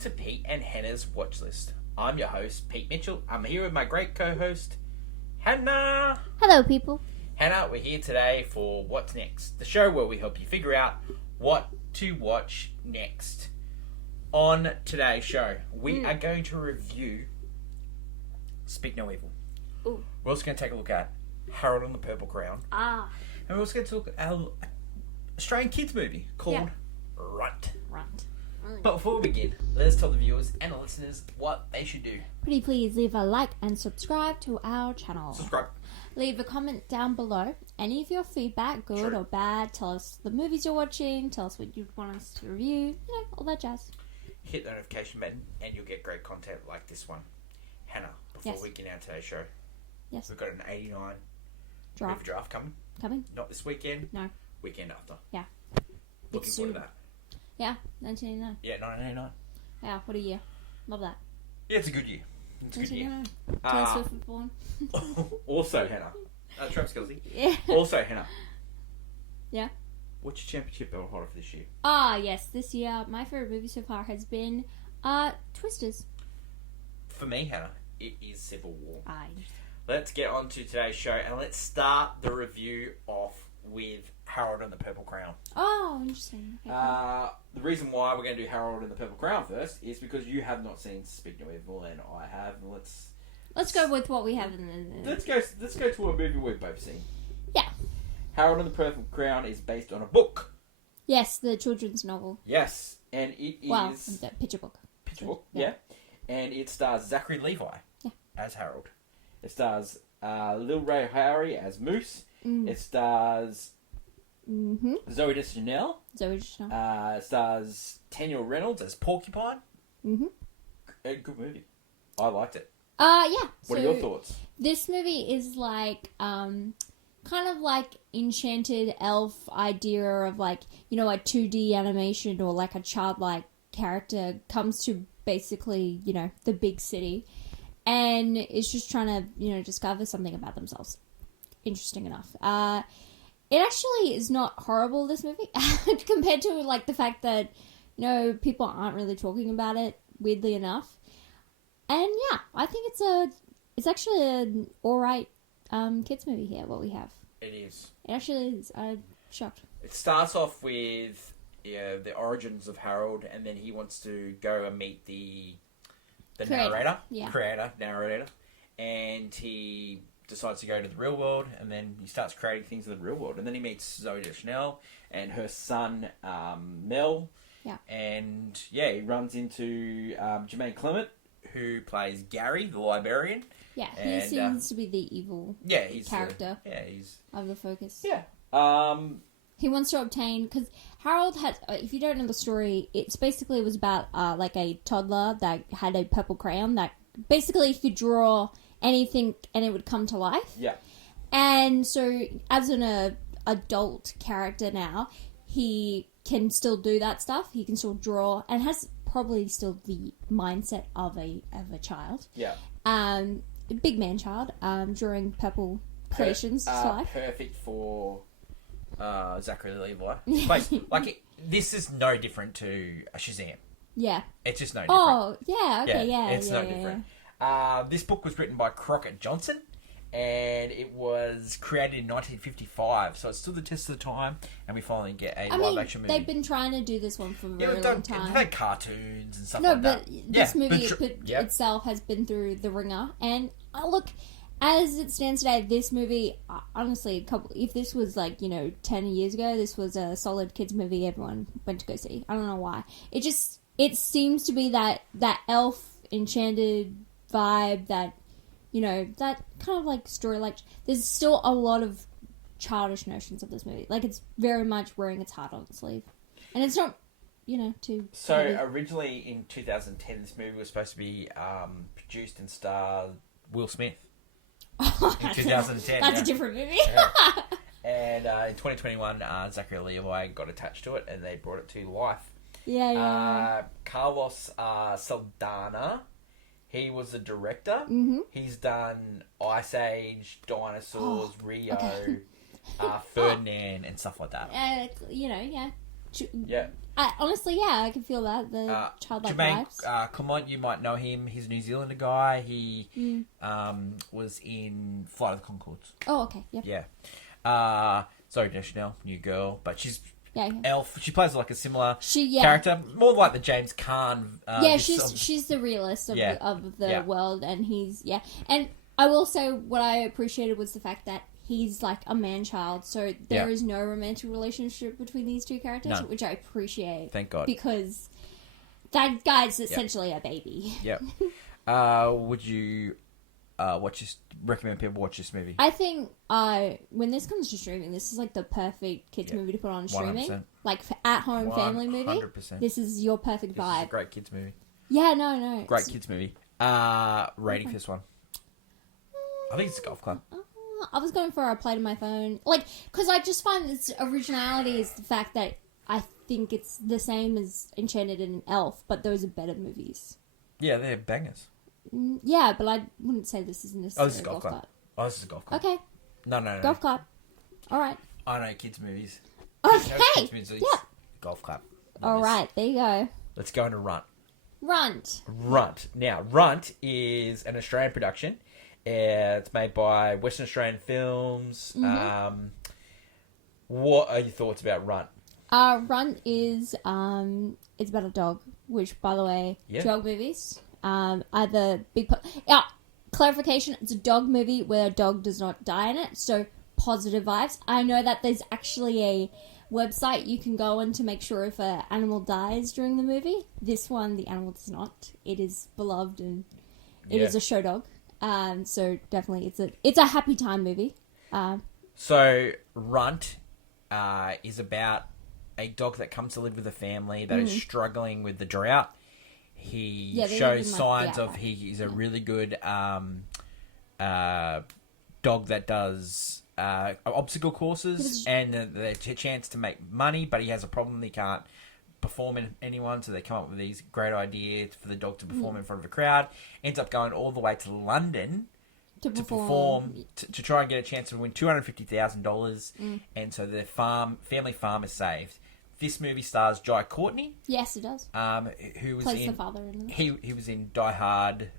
To Pete and Hannah's Watch List. I'm your host, Pete Mitchell. I'm here with my great co-host, Hannah. Hello, people. Hannah, we're here today for What's Next, the show where we help you figure out what to watch next. On today's show, we are going to review Speak No Evil. Ooh. We're also going to take a look at Harold and the Purple Crayon. And we're also going to look at our Australian kids movie called Runt. But before we begin, let us tell the viewers and the listeners what they should do. Pretty please leave a like and subscribe to our channel. Subscribe. Leave a comment down below. Any of your feedback, good or bad. Tell us the movies you're watching. Tell us what you'd want us to review. You know, all that jazz. Hit the notification button and you'll get great content like this one. Hannah, before we get out today's show, we've got an 89 movie draft coming. Not this weekend. No. Weekend after. Yeah. Looking forward to that. Yeah, 1989. Yeah, 1989. Yeah, what a year. Love that. Yeah, it's a good year. It's a good year. Taylor Swift was born. Also, Hannah. Travis Kelce. Yeah. Also, Hannah. Yeah? What's your championship belt holder for this year? Yes. This year, my favourite movie so far has been Twisters. For me, Hannah, it is Civil War. Interesting. Let's get on to today's show and let's start the review off with Harold and the Purple Crayon. Oh, interesting. Okay, cool. The reason why we're going to do Harold and the Purple Crayon first is because you have not seen Speak No Evil and I have. Let's go with what we have in the... Let's go to a movie we've both seen. Yeah. Harold and the Purple Crayon is based on a book. Yes, the children's novel. Yes, and it is... Well, the picture book. Picture book, yeah. And it stars Zachary Levi as Harold. It stars Lil Ray Howery as Moose. It stars Zoe Deschanel. It stars Tanya Reynolds as Porcupine. A good movie. I liked it. Yeah. What are your thoughts? This movie is like, kind of like Enchanted Elf idea of like, you know, a 2D animation or like a childlike character comes to basically, you know, the big city and is just trying to, you know, discover something about themselves. Interesting enough. It actually is not horrible, this movie, compared to like the fact that, you know, people aren't really talking about it, weirdly enough. And yeah, I think it's actually an alright kids movie here, what we have. It is. It actually is. I'm shocked. It starts off with the origins of Harold, and then he wants to go and meet the narrator, narrator, and he decides to go to the real world, and then he starts creating things in the real world, and then he meets Zoe Deschanel and her son Mel, and he runs into Jermaine Clement, who plays Gary, the librarian. Yeah, he seems to be the evil character of the focus. Yeah. He wants to obtain... Because Harold had... if you don't know the story, it's basically was about like a toddler that had a purple crayon that basically he could draw anything and it would come to life. Yeah. And so as an adult character now, he can still do that stuff. He can still draw and has probably still the mindset of a child. Yeah. Big man child, drawing purple creations to life. Perfect for Zachary Levi. This is no different to Shazam. Yeah. It's just no different. Oh, yeah, okay, yeah. It's no different. This book was written by Crockett Johnson, and it was created in 1955, so it stood the test of the time, and we finally get a live-action movie. They've been trying to do this one for a very long time. They've had cartoons and stuff like that. No, but this movie itself has been through the ringer, and look, as it stands today, this movie, honestly, if this was like, you know, 10 years ago, this was a solid kids movie everyone went to go see. I don't know why. It seems to be that elf enchanted vibe, that, you know, that kind of like story. Like, there's still a lot of childish notions of this movie. Like, it's very much wearing its heart on its sleeve, and it's not, you know, too. So originally in 2010, this movie was supposed to be produced and starred Will Smith. In 2010, that's a different movie. And in 2021, Zachary Levi got attached to it, and they brought it to life. Carlos Saldana. He was the director. He's done Ice Age, Dinosaurs, Rio, Ferdinand, and stuff like that. You know, Yeah. Honestly, I can feel that. The childlike vibes. Clement, you might know him. He's a New Zealander guy. He was in Flight of the Conchords. Oh, okay. Yep. Yeah. Sorry, Deschanel, new girl, but she's Yeah. Elf. She plays like a similar character, more like the James Caan. She's the realist of the world, and he's And I will say what I appreciated was the fact that he's like a man-child, so there is no romantic relationship between these two characters, which I appreciate. Thank God, because that guy's essentially a baby. Yep. Would you recommend people watch this movie? I think when this comes to streaming, this is like the perfect kids movie to put on streaming. 100%. Like for at-home family movie. 100%. This is your perfect vibe. This is a great kids movie. Yeah, no. Great kids movie. Rating for this one? I think it's a golf club. I was going for a play to my phone. Like, because I just find its originality is the fact that I think it's the same as Enchanted and Elf, but those are better movies. Yeah, they're bangers. Yeah, but I wouldn't say this is necessarily this is golf club. Oh, this is a golf club. Okay. No. Golf club. All right. I know kids' movies. Okay. Kids' movies. Yeah. Golf club. All right, there you go. Let's go into Runt. Runt. Now, Runt is an Australian production. It's made by Western Australian Films. Mm-hmm. What are your thoughts about Runt? Runt is it's about a dog, which, by the way, dog movies are the big... clarification, it's a dog movie where a dog does not die in it, so positive vibes. I know that there's actually a website you can go on to make sure if an animal dies during the movie. This one, the animal does not. It is beloved and it is a show dog. So definitely it's a happy time movie. So Runt is about a dog that comes to live with a family that is struggling with the drought. He shows signs of he is a really good dog that does obstacle courses and the chance to make money, but he has a problem. He can't perform in anyone, so they come up with these great ideas for the dog to perform in front of a crowd. Ends up going all the way to London to perform to try and get a chance to win $250,000, and so the family farm is saved. This movie stars Jai Courtney. Yes, it does. Who was plays the father in it. He was in Die Hard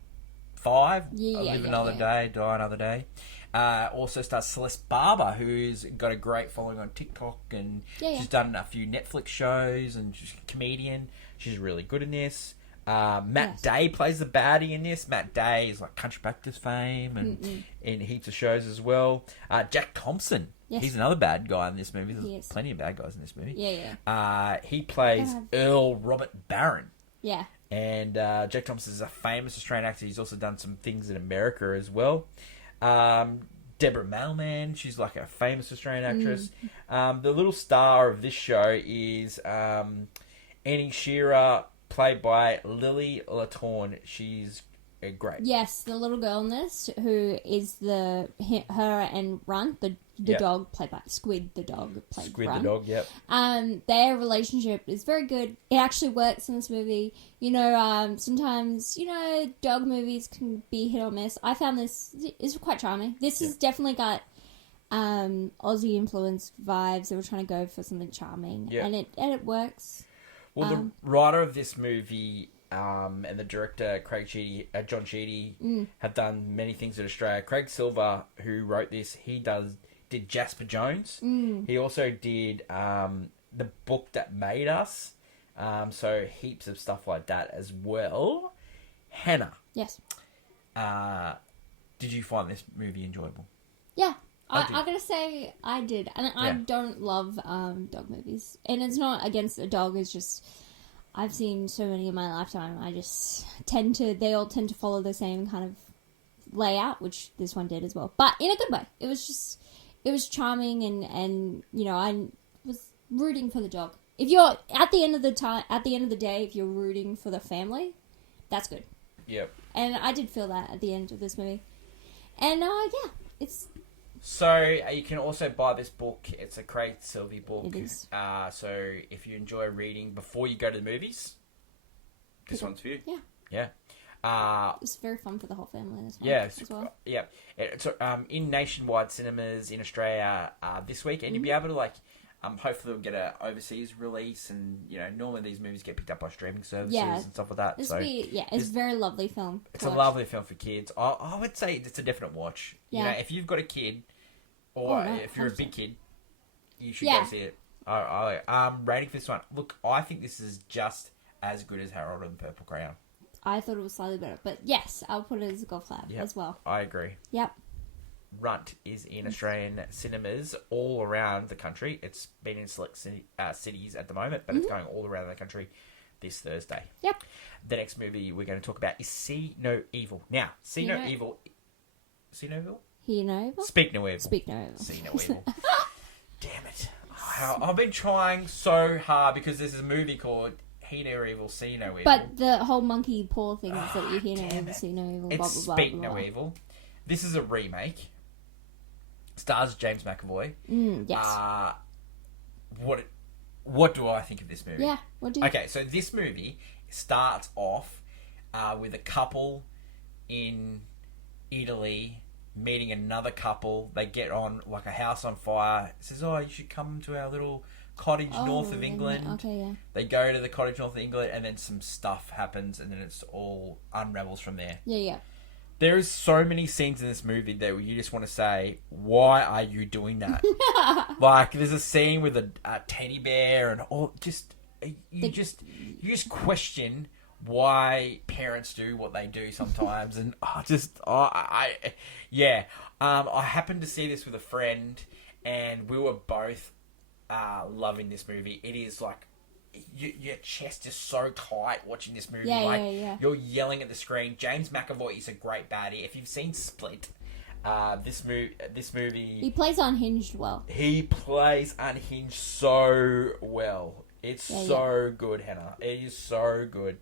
5. Live Another Day, Die Another Day. Also stars Celeste Barber, who's got a great following on TikTok, and she's done a few Netflix shows, and she's a comedian. She's really good in this. Matt Day plays the baddie in this. Matt Day is like Country Practice fame and in heaps of shows as well. Jack Thompson. Yes. He's another bad guy in this movie. There's plenty of bad guys in this movie. He plays Earl Robert Barron. Yeah. And Jack Thompson is a famous Australian actor. He's also done some things in America as well. Deborah Mailman, she's like a famous Australian actress. The little star of this show is Annie Shearer, played by Lily Latorne. She's great. Yes, the little girl in this, who is her and Runt, the dog, played by Squid, the dog, played by Squid, the dog, yep. Their relationship is very good. It actually works in this movie. You know, sometimes, dog movies can be hit or miss. I found this is quite charming. This has definitely got Aussie influenced vibes. They were trying to go for something charming, and it works. Well, the writer of this movie and the director, John Sheedy, have done many things in Australia. Craig Silver, who wrote this, did Jasper Jones. He also did The Book That Made Us. So heaps of stuff like that as well. Hannah. Yes. Did you find this movie enjoyable? Yeah. I gotta say, I did. And I don't love dog movies. And it's not against a dog, it's just... I've seen so many in my lifetime. I just they all tend to follow the same kind of layout, which this one did as well. But in a good way. It was charming and I was rooting for the dog. If you're, at the end of the day, if you're rooting for the family, that's good. Yep. And I did feel that at the end of this movie. And, it's... So, you can also buy this book. It's a Craig Silver book. It is. So, if you enjoy reading before you go to the movies, this one's for you. Yeah. Yeah. It's very fun for the whole family as well. Yeah. It's in nationwide cinemas in Australia this week, and you'll be able to, Hopefully we'll get an overseas release, and normally these movies get picked up by streaming services and stuff like that. It's a very lovely film. It's a lovely film for kids. I would say it's a definite watch. Yeah. If you've got a kid, or if you're a big kid, you should go see it. Rating for this one. Look, I think this is just as good as Harold and the Purple Crayon. I thought it was slightly better, but yes, I'll put it as a golf clap as well. I agree. Yep. Runt is in Australian cinemas all around the country. It's been in select cities at the moment, but it's going all around the country this Thursday. Yep. The next movie we're going to talk about is See No Evil. Now, See No Evil. See No Evil? Hear No Evil? Speak No Evil. Speak No Evil. See No Evil. Damn it. I've been trying so hard because there's a movie called Hear No Evil, See No Evil. But the whole monkey paw thing is that you hear no evil, see no evil, blah, blah, blah, Speak blah, blah. No Evil. This is a remake. Stars James McAvoy. Yes. What do I think of this movie? Yeah, what do you... Okay, so this movie starts off with a couple in Italy meeting another couple. They get on like a house on fire. It says, you should come to our little cottage north of England. Okay, yeah. They go to the cottage north of England, and then some stuff happens, and then it's all unravels from there. Yeah. There is so many scenes in this movie that you just want to say, why are you doing that? Like, there's a scene with a teddy bear and all. You just question why parents do what they do sometimes, and I happened to see this with a friend, and we were both loving this movie. It is like your chest is so tight watching this movie. You're yelling at the screen. James McAvoy is a great baddie. If you've seen Split, this movie, he plays unhinged well. He plays unhinged so well. It's so good, Hannah. It is so good.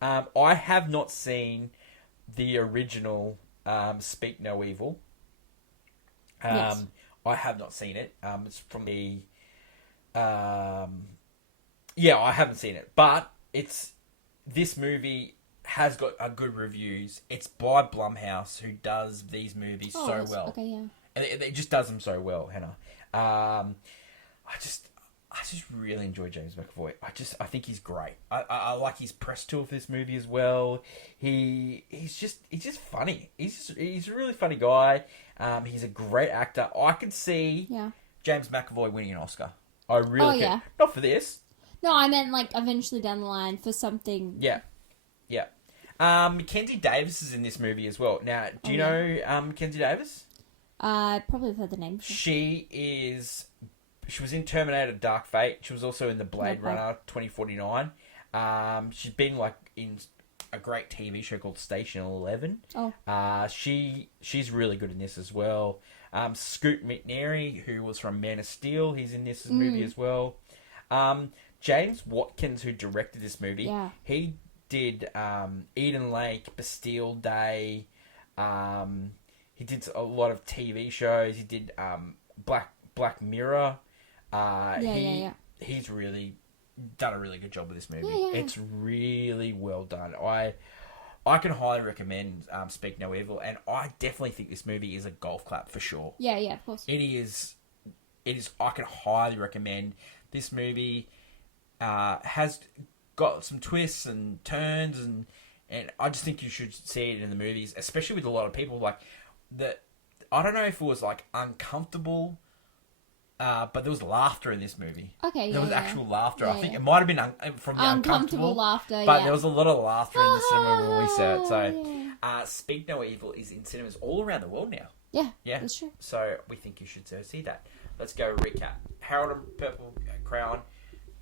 I have not seen the original Speak No Evil. Yes. I have not seen it. It's from the... I haven't seen it. But this movie has got good reviews. It's by Blumhouse, who does these movies so well. Okay, yeah. And it just does them so well, Hannah. I just really enjoy James McAvoy. I think he's great. I like his press tour for this movie as well. He's just funny. He's a really funny guy. He's a great actor. I could see James McAvoy winning an Oscar. I really could. Yeah. Not for this. No, I meant like eventually down the line for something. Yeah. Mackenzie Davis is in this movie as well. Now, do you know Mackenzie Davis? I probably have heard the name. She was in Terminator Dark Fate. She was also in the Blade Runner 2049. She's been like in a great TV show called Station 11. She's really good in this as well. Scoot McNairy, who was from Man of Steel, he's in this movie as well. James Watkins, who directed this movie, he did Eden Lake, Bastille Day. He did a lot of TV shows. He did Black Mirror. He's really done a really good job with this movie. It's really well done. I can highly recommend Speak No Evil, and I definitely think this movie is a golf clap for sure. Yeah, of course. It is. I can highly recommend this movie. Has got some twists and turns, and I just think you should see it in the movies, especially with a lot of people. Like I don't know if it was like uncomfortable. But there was laughter in this movie. Okay, there was actual laughter. I think it might have been from the uncomfortable laughter, but there was a lot of laughter in the cinema when we saw it. So, Speak No Evil is in cinemas all around the world now. Yeah, that's true. So we think you should see that. Let's go recap. Harold and Purple Crayon.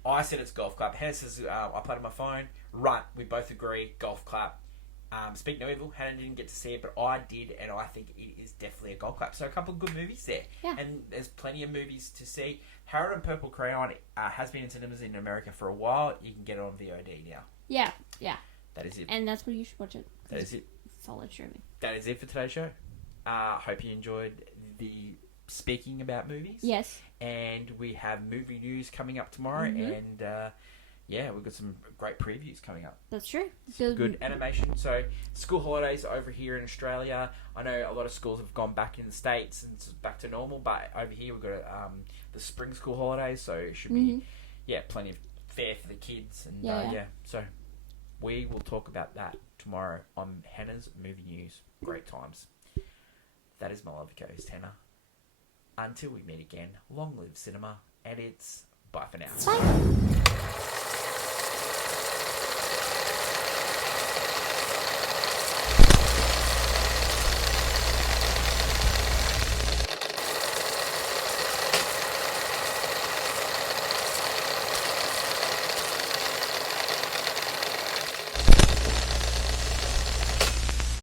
I said it's golf clap. Hannah says I played on my phone. Right, we both agree. Golf clap. Speak No Evil. Hannah didn't get to see it, but I did, and I think it is definitely a golf clap. So a couple of good movies there. Yeah. And there's plenty of movies to see. Harold and Purple Crayon has been in cinemas in America for a while. You can get it on VOD now. Yeah. That is it. And that's where you should watch it. That is it. Solid streaming. That is it for today's show. Hope you enjoyed the speaking about movies. Yes. And we have movie news coming up tomorrow, and we've got some great previews coming up. That's true. Good animation. So, school holidays over here in Australia. I know a lot of schools have gone back in the States and it's back to normal, but over here we've got the spring school holidays, so it should be plenty of fare for the kids, and so we will talk about that tomorrow on Hannah's Movie News. Great times. That is my love goes, Hannah. Until we meet again, long live cinema, and it's bye for now. Bye.